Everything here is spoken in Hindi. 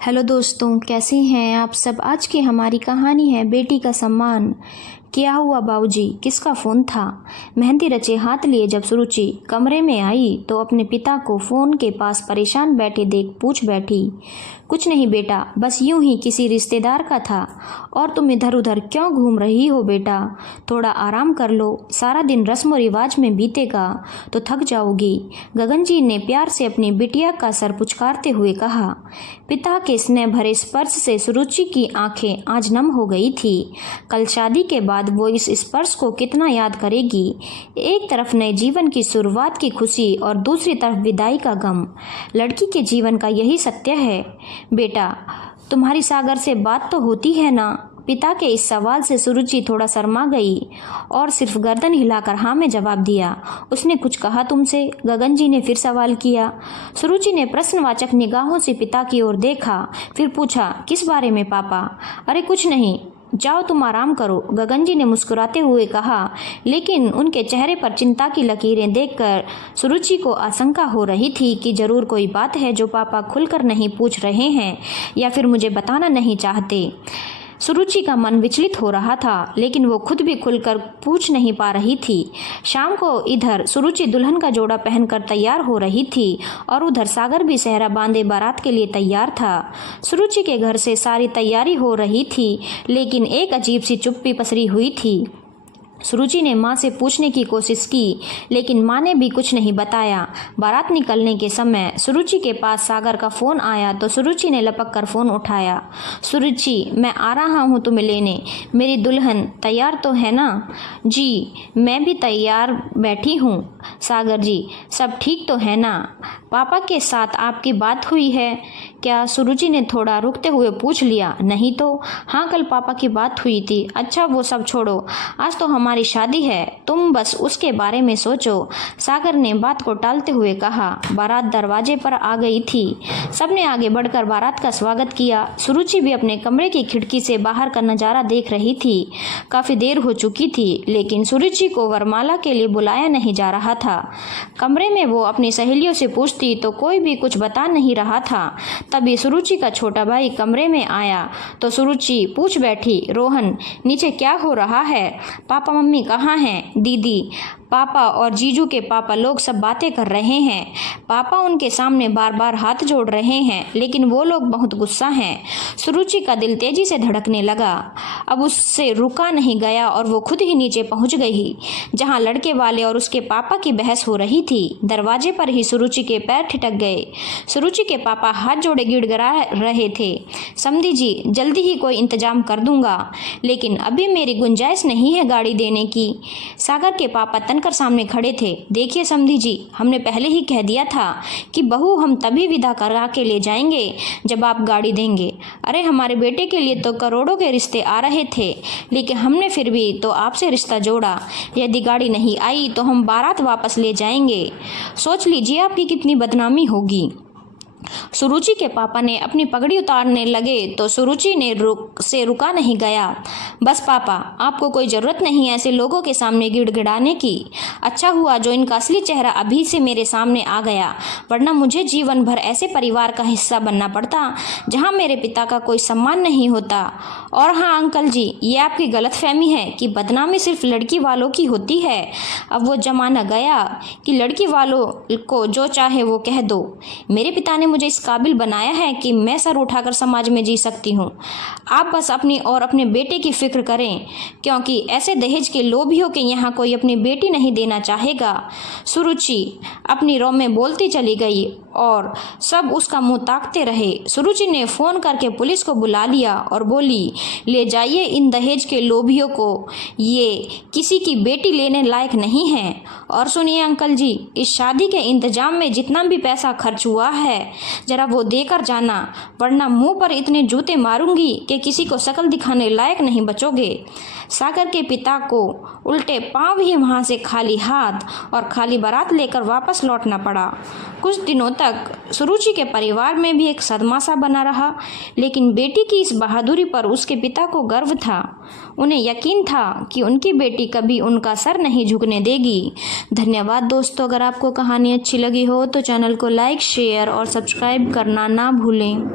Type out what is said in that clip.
हेलो दोस्तों, कैसे हैं आप सब। आज की हमारी कहानी है बेटी का सम्मान। क्या हुआ बाबूजी, किसका फ़ोन था। मेहंदी रचे हाथ लिए जब सुरुचि कमरे में आई तो अपने पिता को फ़ोन के पास परेशान बैठे देख पूछ बैठी। कुछ नहीं बेटा, बस यूं ही किसी रिश्तेदार का था। और तुम इधर उधर क्यों घूम रही हो बेटा, थोड़ा आराम कर लो, सारा दिन रस्म रिवाज में बीतेगा तो थक जाओगी। गगन जी ने प्यार से अपनी बिटिया का सर पुचकारते हुए कहा। पिता के स्नेह भरे स्पर्श से सुरुचि की आंखें आज नम हो गई थी। कल शादी के बाद वो इस स्पर्श को कितना याद करेगी। एक तरफ नए जीवन की शुरुआत की खुशी और दूसरी तरफ विदाई का गम। लड़की के जीवन का यही सत्य है। बेटा, तुम्हारी सागर से बात तो होती है ना। पिता के इस सवाल से सुरुचि थोड़ा शर्मा गई और सिर्फ गर्दन हिलाकर हाँ में जवाब दिया। उसने कुछ कहा तुमसे? गगन जी ने फिर सवाल किया। सुरुचि ने प्रश्नवाचक निगाहों से पिता की ओर देखा, फिर पूछा, किस बारे में पापा? अरे कुछ नहीं, जाओ तुम आराम करो, गगन जी ने मुस्कुराते हुए कहा। लेकिन उनके चेहरे पर चिंता की लकीरें देखकर सुरुचि को आशंका हो रही थी कि जरूर कोई बात है जो पापा खुलकर नहीं पूछ रहे हैं या फिर मुझे बताना नहीं चाहते। सुरुचि का मन विचलित हो रहा था, लेकिन वो खुद भी खुलकर पूछ नहीं पा रही थी। शाम को इधर सुरुचि दुल्हन का जोड़ा पहनकर तैयार हो रही थी और उधर सागर भी सेहरा बांधे बारात के लिए तैयार था। सुरुचि के घर से सारी तैयारी हो रही थी, लेकिन एक अजीब सी चुप्पी पसरी हुई थी। सुरुचि ने माँ से पूछने की कोशिश की, लेकिन माँ ने भी कुछ नहीं बताया। बारात निकलने के समय सुरुचि के पास सागर का फ़ोन आया तो सुरुचि ने लपक कर फ़ोन उठाया। सुरुचि, मैं आ रहा हूँ तुम्हें लेने। मेरी दुल्हन तैयार तो है ना? जी, मैं भी तैयार बैठी हूँ। सागर जी, सब ठीक तो है ना? पापा के साथ आपकी बात हुई है क्या? सुरुचि ने थोड़ा रुकते हुए पूछ लिया। नहीं तो। हाँ, कल पापा की बात हुई थी। अच्छा, वो सब छोड़ो, आज तो हमारी शादी है, तुम बस उसके बारे में सोचो, सागर ने बात को टालते हुए कहा। बारात दरवाजे पर आ गई थी। सबने आगे बढ़कर बारात का स्वागत किया। सुरुचि भी अपने कमरे की खिड़की से बाहर का नज़ारा देख रही थी। काफ़ी देर हो चुकी थी, लेकिन सुरुचि को वरमाला के लिए बुलाया नहीं जा रहा था। कमरे में वो अपनी सहेलियों से पूछती तो कोई भी कुछ बता नहीं रहा था। तभी सुरुचि का छोटा भाई कमरे में आया तो सुरुचि पूछ बैठी, रोहन, नीचे क्या हो रहा है? पापा मम्मी कहाँ हैं? दीदी, पापा और जीजू के पापा लोग सब बातें कर रहे हैं। पापा उनके सामने बार बार हाथ जोड़ रहे हैं, लेकिन वो लोग बहुत गुस्सा हैं। सुरुचि का दिल तेजी से धड़कने लगा। अब उससे रुका नहीं गया और वो खुद ही नीचे पहुंच गई, जहां लड़के वाले और उसके पापा की बहस हो रही थी। दरवाजे पर ही सुरुचि के पैर ठिठक गए। सुरुचि के पापा हाथ जोड़े गिड़गिड़ा रहे थे। समधी जी, जल्दी ही कोई इंतजाम कर दूंगा, लेकिन अभी मेरी गुंजाइश नहीं है गाड़ी देने की। सागर के पापा कर सामने खड़े थे। देखिए समधी जी, हमने पहले ही कह दिया था कि बहू हम तभी विदा करा के ले जाएंगे जब आप गाड़ी देंगे। अरे हमारे बेटे के लिए तो करोड़ों के रिश्ते आ रहे थे, लेकिन हमने फिर भी तो आपसे रिश्ता जोड़ा। यदि गाड़ी नहीं आई तो हम बारात वापस ले जाएंगे। सोच लीजिए आपकी कितनी बदनामी होगी। सुरुचि के पापा ने अपनी पगड़ी उतारने लगे तो सुरुचि ने रुका नहीं गया। बस पापा, आपको कोई ज़रूरत नहीं है ऐसे लोगों के सामने गिड़गिड़ाने की। अच्छा हुआ जो इनका असली चेहरा अभी से मेरे सामने आ गया, वरना मुझे जीवन भर ऐसे परिवार का हिस्सा बनना पड़ता जहां मेरे पिता का कोई सम्मान नहीं होता। और हाँ अंकल जी, ये आपकी गलतफहमी है कि बदनामी सिर्फ लड़की वालों की होती है। अब वो जमाना गया कि लड़की वालों को जो चाहे वो कह दो। मेरे पिता ने मुझे इस काबिल बनाया है कि मैं सर उठाकर समाज में जी सकती हूँ। आप बस अपनी और अपने बेटे की फिक्र करें, क्योंकि ऐसे दहेज के लोभियों के यहाँ कोई अपनी बेटी नहीं देना चाहेगा। सुरुचि अपनी रो में बोलती चली गई और सब उसका मुंह ताकते रहे। सुरुचि ने फ़ोन करके पुलिस को बुला लिया और बोली, ले जाइए इन दहेज के लोभियों को, ये किसी की बेटी लेने लायक नहीं है। और सुनिए अंकल जी, इस शादी के इंतजाम में जितना भी पैसा खर्च हुआ है जरा वो देकर जाना, वरना मुंह पर इतने जूते मारूंगी कि किसी को शक्ल दिखाने लायक नहीं बचोगे। सागर के पिता को उल्टे पांव ही वहां से खाली हाथ और खाली बारात लेकर वापस लौटना पड़ा। कुछ दिनों तक सुरुचि के परिवार में भी एक सदमा सा बना रहा, लेकिन बेटी की इस बहादुरी पर उसके पिता को गर्व था। उन्हें यकीन था कि उनकी बेटी कभी उनका सर नहीं झुकने देगी। धन्यवाद दोस्तों। अगर आपको कहानी अच्छी लगी हो तो चैनल को लाइक, शेयर और सब्सक्राइब करना ना भूलें।